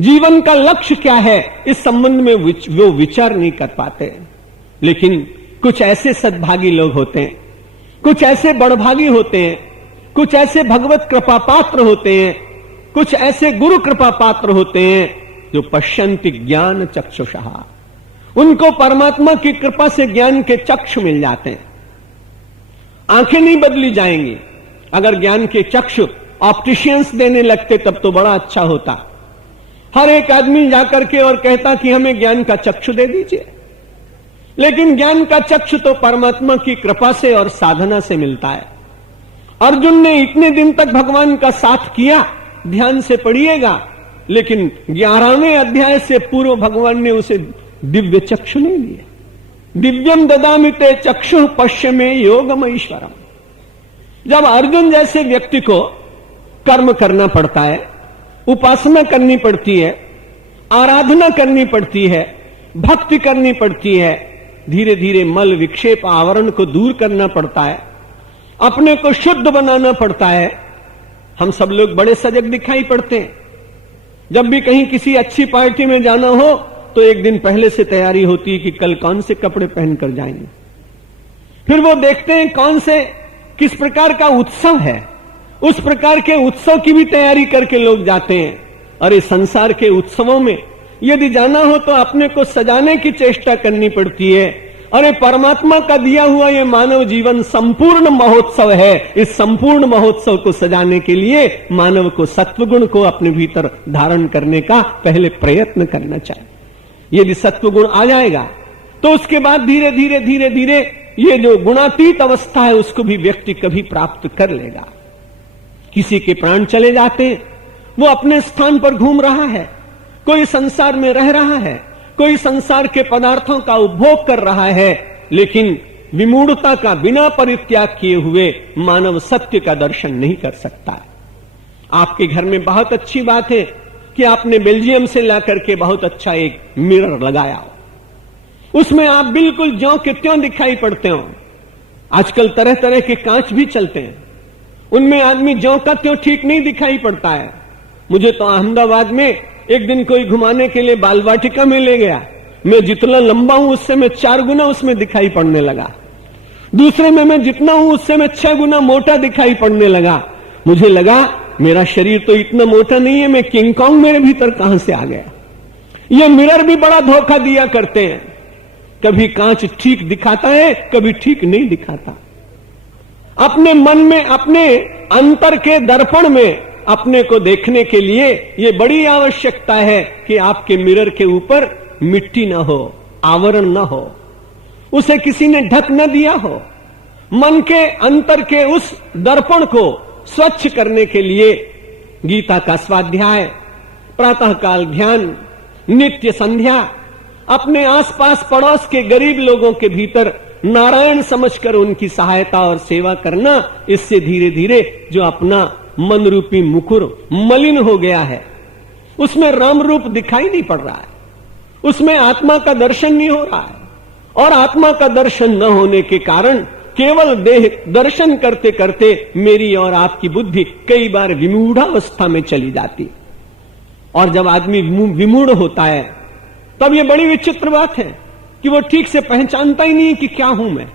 जीवन का लक्ष्य क्या है, इस संबंध में वो विचार नहीं कर पाते। लेकिन कुछ ऐसे सद्भागी लोग होते हैं, कुछ ऐसे बड़भागी होते हैं, कुछ ऐसे भगवत कृपा पात्र होते हैं, कुछ ऐसे गुरु कृपा पात्र होते हैं जो पश्यन्ति ज्ञान चक्षुषः, उनको परमात्मा की कृपा से ज्ञान के चक्षु मिल जाते हैं। आंखें नहीं बदली जाएंगी। अगर ज्ञान के चक्षु ऑप्टिशियंस देने लगते तब तो बड़ा अच्छा होता। हर एक आदमी जाकर के और कहता कि हमें ज्ञान का चक्षु दे दीजिए। लेकिन ज्ञान का चक्षु तो परमात्मा की कृपा से और साधना से मिलता है। अर्जुन ने इतने दिन तक भगवान का साथ किया, ध्यान से पढ़िएगा, लेकिन 11वें अध्याय से पूर्व भगवान ने उसे दिव्य चक्षु नहीं दिए। दिव्यम ददामि ते चक्षु पश्य में योगम ईश्वरम। जब अर्जुन जैसे व्यक्ति को कर्म करना पड़ता है, उपासना करनी पड़ती है, आराधना करनी पड़ती है, भक्ति करनी पड़ती है, धीरे धीरे मल विक्षेप आवरण को दूर करना पड़ता है, अपने को शुद्ध बनाना पड़ता है, हम सब लोग बड़े सजग दिखाई पड़ते हैं। जब भी कहीं किसी अच्छी पार्टी में जाना हो तो एक दिन पहले से तैयारी होती है कि कल कौन से कपड़े पहनकर जाएंगे। फिर वो देखते हैं कौन से किस प्रकार का उत्सव है, उस प्रकार के उत्सव की भी तैयारी करके लोग जाते हैं। और इस संसार के उत्सवों में यदि जाना हो तो अपने को सजाने की चेष्टा करनी पड़ती है। और ये परमात्मा का दिया हुआ ये मानव जीवन संपूर्ण महोत्सव है। इस संपूर्ण महोत्सव को सजाने के लिए मानव को सत्वगुण को अपने भीतर धारण करने का पहले प्रयत्न करना चाहिए। यदि सत्वगुण आ जाएगा तो उसके बाद धीरे धीरे धीरे धीरे ये जो गुणातीत अवस्था है उसको भी व्यक्ति कभी प्राप्त कर लेगा। किसी के प्राण चले जाते हैं, वो अपने स्थान पर घूम रहा है, कोई संसार में रह रहा है, कोई संसार के पदार्थों का उपभोग कर रहा है, लेकिन विमूढ़ता का बिना परित्याग किए हुए मानव सत्य का दर्शन नहीं कर सकता है। आपके घर में बहुत अच्छी बात है कि आपने बेल्जियम से लाकर के बहुत अच्छा एक मिरर लगाया हो, उसमें आप बिल्कुल ज्यों के त्यों दिखाई पड़ते हो। आजकल तरह तरह के कांच भी चलते हैं, उनमें आदमी ज्यों का त्यों ठीक नहीं दिखाई पड़ता है। मुझे तो अहमदाबाद में एक दिन कोई घुमाने के लिए बाल वाटिका में ले गया, मैं जितना लंबा हूं उससे मैं 4 गुना उसमें दिखाई पड़ने लगा। दूसरे में मैं जितना हूं उससे मैं 6 गुना मोटा दिखाई पड़ने लगा। मुझे लगा मेरा शरीर तो इतना मोटा नहीं है, मैं किंग कॉन्ग मेरे भीतर कहां से आ गया। ये मिरर भी बड़ा धोखा दिया करते हैं, कभी कांच ठीक दिखाता है, कभी ठीक नहीं दिखाता। अपने मन में, अपने अंतर के दर्पण में अपने को देखने के लिए यह बड़ी आवश्यकता है कि आपके मिरर के ऊपर मिट्टी ना हो, आवरण ना हो, उसे किसी ने ढक न दिया हो। मन के अंतर के उस दर्पण को स्वच्छ करने के लिए गीता का स्वाध्याय, प्रातःकाल ध्यान, नित्य संध्या, अपने आसपास पड़ोस के गरीब लोगों के भीतर नारायण समझकर उनकी सहायता और सेवा करना, इससे धीरे धीरे जो अपना मन रूपी मुकुर मलिन हो गया है, उसमें राम रूप दिखाई नहीं पड़ रहा है, उसमें आत्मा का दर्शन नहीं हो रहा है। और आत्मा का दर्शन न होने के कारण केवल देह दर्शन करते करते मेरी और आपकी बुद्धि कई बार विमूढ़ावस्था में चली जाती। और जब आदमी विमूढ़ होता है तब यह बड़ी विचित्र बात है कि वो ठीक से पहचानता ही नहीं कि क्या हूं मैं।